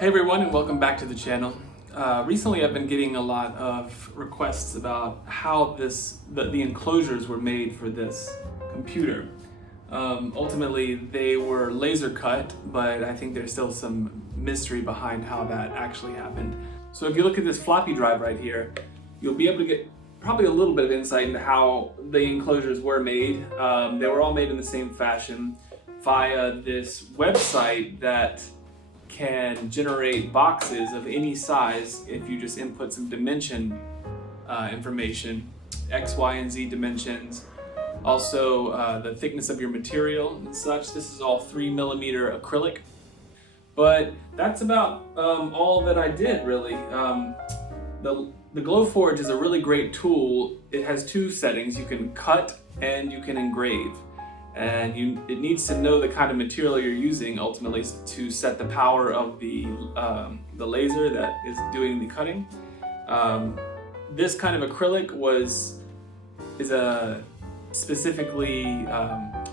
Hey everyone, and welcome back to the channel. Recently I've been getting a lot of requests about how the enclosures were made for this computer. Ultimately they were laser cut, but I think there's still some mystery behind how that actually happened. So if you look at this floppy drive right here, you'll be able to get probably a little bit of insight into how the enclosures were made. They were all made in the same fashion via this website that can generate boxes of any size if you just input some dimension information, X, Y, and Z dimensions. Also the thickness of your material and such. This is all 3mm acrylic. But that's about all that I did really. The Glowforge is a really great tool. It has two settings. You can cut and you can engrave. And it needs to know the kind of material you're using ultimately to set the power of the laser that is doing the cutting. This kind of acrylic is a specifically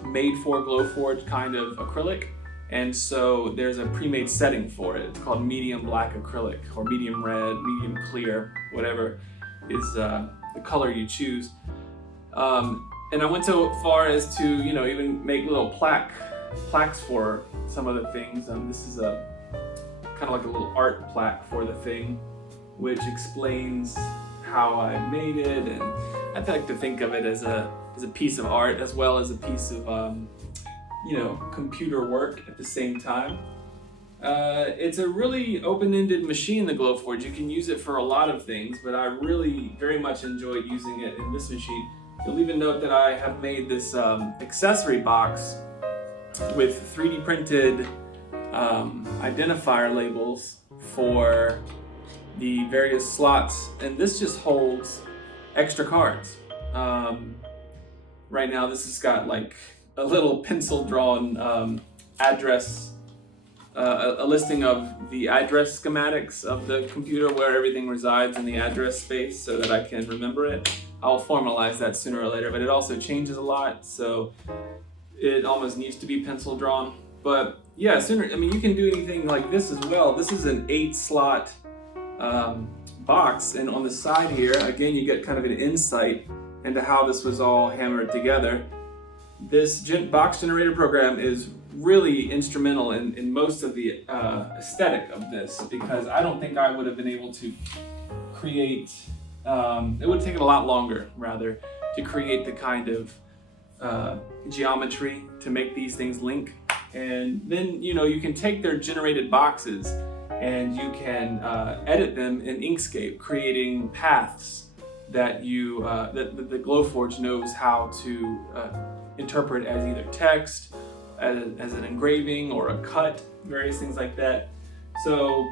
made for Glowforge kind of acrylic, and so there's a pre-made setting for it. It's called medium black acrylic or medium red, medium clear, whatever is the color you choose. And I went so far as to, even make little plaques for some of the things. This is a kind of like a little art plaque for the thing, which explains how I made it, and I like to think of it as a piece of art as well as a piece of computer work at the same time. It's a really open-ended machine, the Glowforge. You can use it for a lot of things, but I really very much enjoyed using it in this machine. You'll even note that I have made this accessory box with 3D printed identifier labels for the various slots, and this just holds extra cards. Right now this has got like a little pencil drawn address, a listing of the address schematics of the computer, where everything resides in the address space, so that I can remember it. I'll formalize that sooner or later, but it also changes a lot, so it almost needs to be pencil drawn. But yeah, you can do anything like this as well. This is an 8-slot box, and on the side here, again, you get kind of an insight into how this was all hammered together. This box generator program is really instrumental in most of the aesthetic of this, because I don't think I would have been able to create, it would have taken a lot longer, rather, to create the kind of geometry to make these things link. And then, you can take their generated boxes and you can edit them in Inkscape, creating paths that that the Glowforge knows how to interpret as either text, as an engraving or a cut, various things like that. So,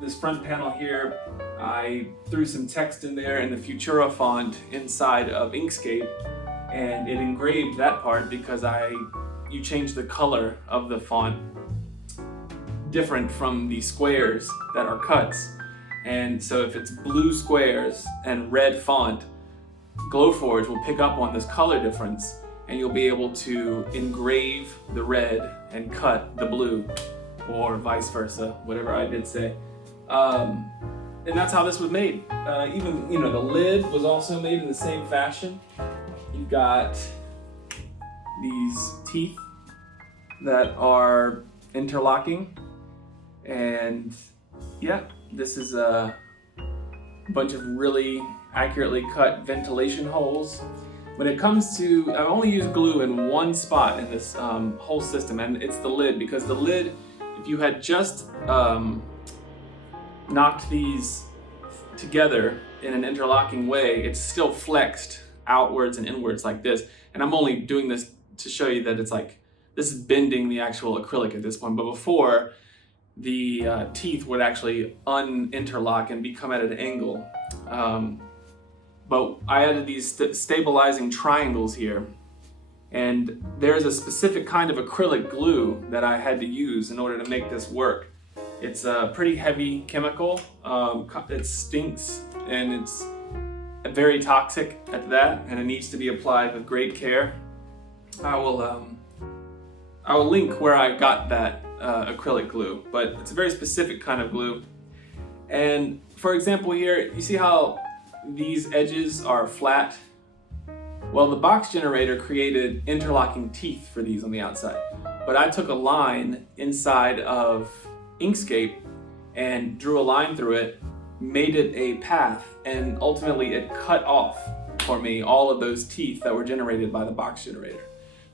this front panel here, I threw some text in there in the Futura font inside of Inkscape, and it engraved that part because you changed the color of the font different from the squares that are cuts. And so if it's blue squares and red font, Glowforge will pick up on this color difference, and you'll be able to engrave the red and cut the blue, or vice versa, whatever I did say. And that's how this was made. Even, the lid was also made in the same fashion. You've got these teeth that are interlocking, and yeah, this is a bunch of really accurately cut ventilation holes. When it comes to, I've only used glue in one spot in this whole system, and it's the lid, because the lid, if you had just knocked these together in an interlocking way, it's still flexed outwards and inwards like this. And I'm only doing this to show you that it's like, this is bending the actual acrylic at this point. But before, the teeth would actually uninterlock and become at an angle. But I added these stabilizing triangles here, and there's a specific kind of acrylic glue that I had to use in order to make this work. It's a pretty heavy chemical, it stinks, and it's very toxic at that, and it needs to be applied with great care. I will link where I got that acrylic glue, but it's a very specific kind of glue. And for example here, you see how these edges are flat? Well, the box generator created interlocking teeth for these on the outside, but I took a line inside of Inkscape and drew a line through it, made it a path, and ultimately it cut off for me all of those teeth that were generated by the box generator.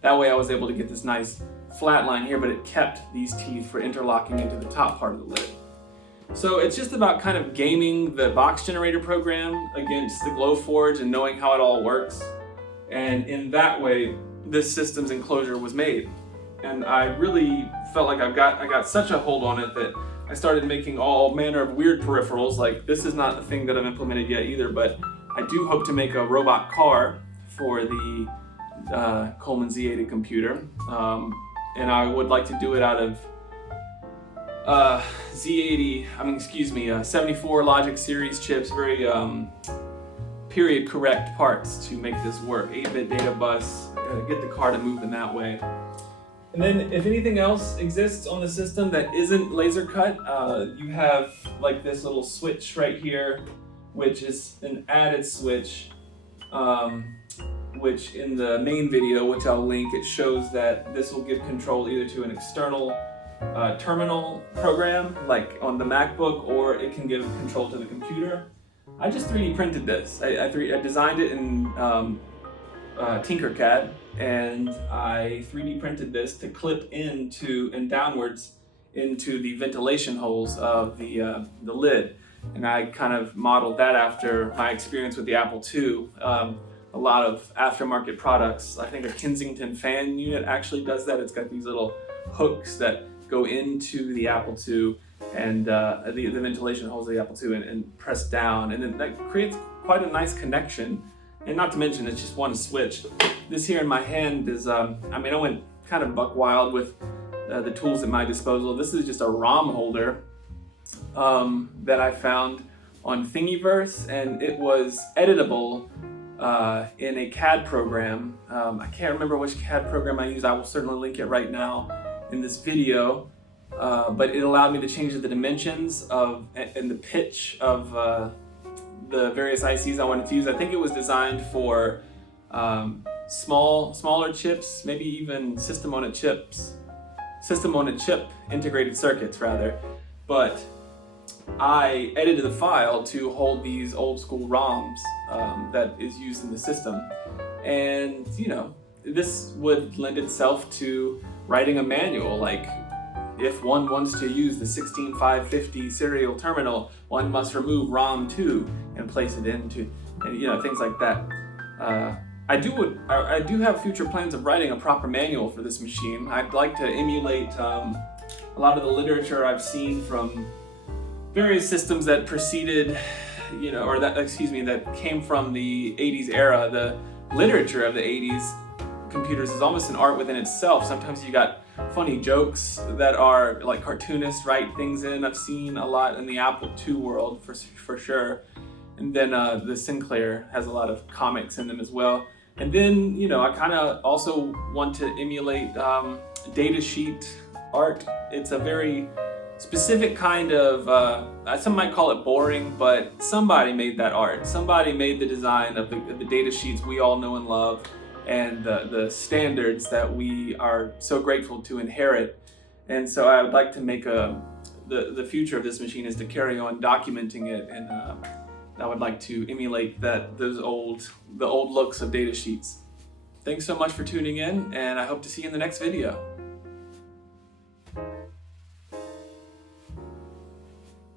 That way I was able to get this nice flat line here, but it kept these teeth for interlocking into the top part of the lid. So it's just about kind of gaming the box generator program against the Glowforge and knowing how it all works. And in that way, this system's enclosure was made. And I really felt like I got such a hold on it that I started making all manner of weird peripherals. Like, this is not the thing that I've implemented yet either, but I do hope to make a robot car for the ColemanZ80 computer. And I would like to do it out of 74 Logic Series chips, very period correct parts to make this work. 8-bit data bus, get the car to move in that way. And then if anything else exists on the system that isn't laser cut, you have like this little switch right here, which is an added switch, which in the main video, which I'll link, it shows that this will give control either to an external terminal program, like on the MacBook, or it can give control to the computer. I just 3D printed this. I designed it in Tinkercad, and I 3D printed this to clip into and downwards into the ventilation holes of the lid. And I kind of modeled that after my experience with the Apple II. A lot of aftermarket products, I think a Kensington fan unit actually does that. It's got these little hooks that go into the Apple II and the ventilation holes of the Apple II and press down, and then that creates quite a nice connection. And not to mention, it's just one switch. This here in my hand is, I went kind of buck wild with the tools at my disposal. This is just a ROM holder that I found on Thingiverse, and it was editable in a CAD program. I can't remember which CAD program I used. I will certainly link it right now in this video. But it allowed me to change the dimensions of and the pitch of the various ICs I wanted to use. I think it was designed for smaller chips, maybe even system on a chip integrated circuits rather. But I edited the file to hold these old school ROMs that is used in the system. And this would lend itself to writing a manual, like if one wants to use the 16550 serial terminal, one must remove ROM 2 and place it into, and things like that. I do have future plans of writing a proper manual for this machine. I'd like to emulate a lot of the literature I've seen from various systems that preceded, that came from the 80s era. The literature of the 80s computers is almost an art within itself. Sometimes you got funny jokes that are like cartoonists write things in. I've seen a lot in the Apple II world for sure. And then the Sinclair has a lot of comics in them as well. And then, I kind of also want to emulate datasheet art. It's a very specific kind of, some might call it boring, but somebody made that art. Somebody made the design of the data sheets we all know and love, and the standards that we are so grateful to inherit. And so I would like to make the future of this machine is to carry on documenting it, and I would like to emulate the old looks of data sheets. Thanks so much for tuning in, and I hope to see you in the next video.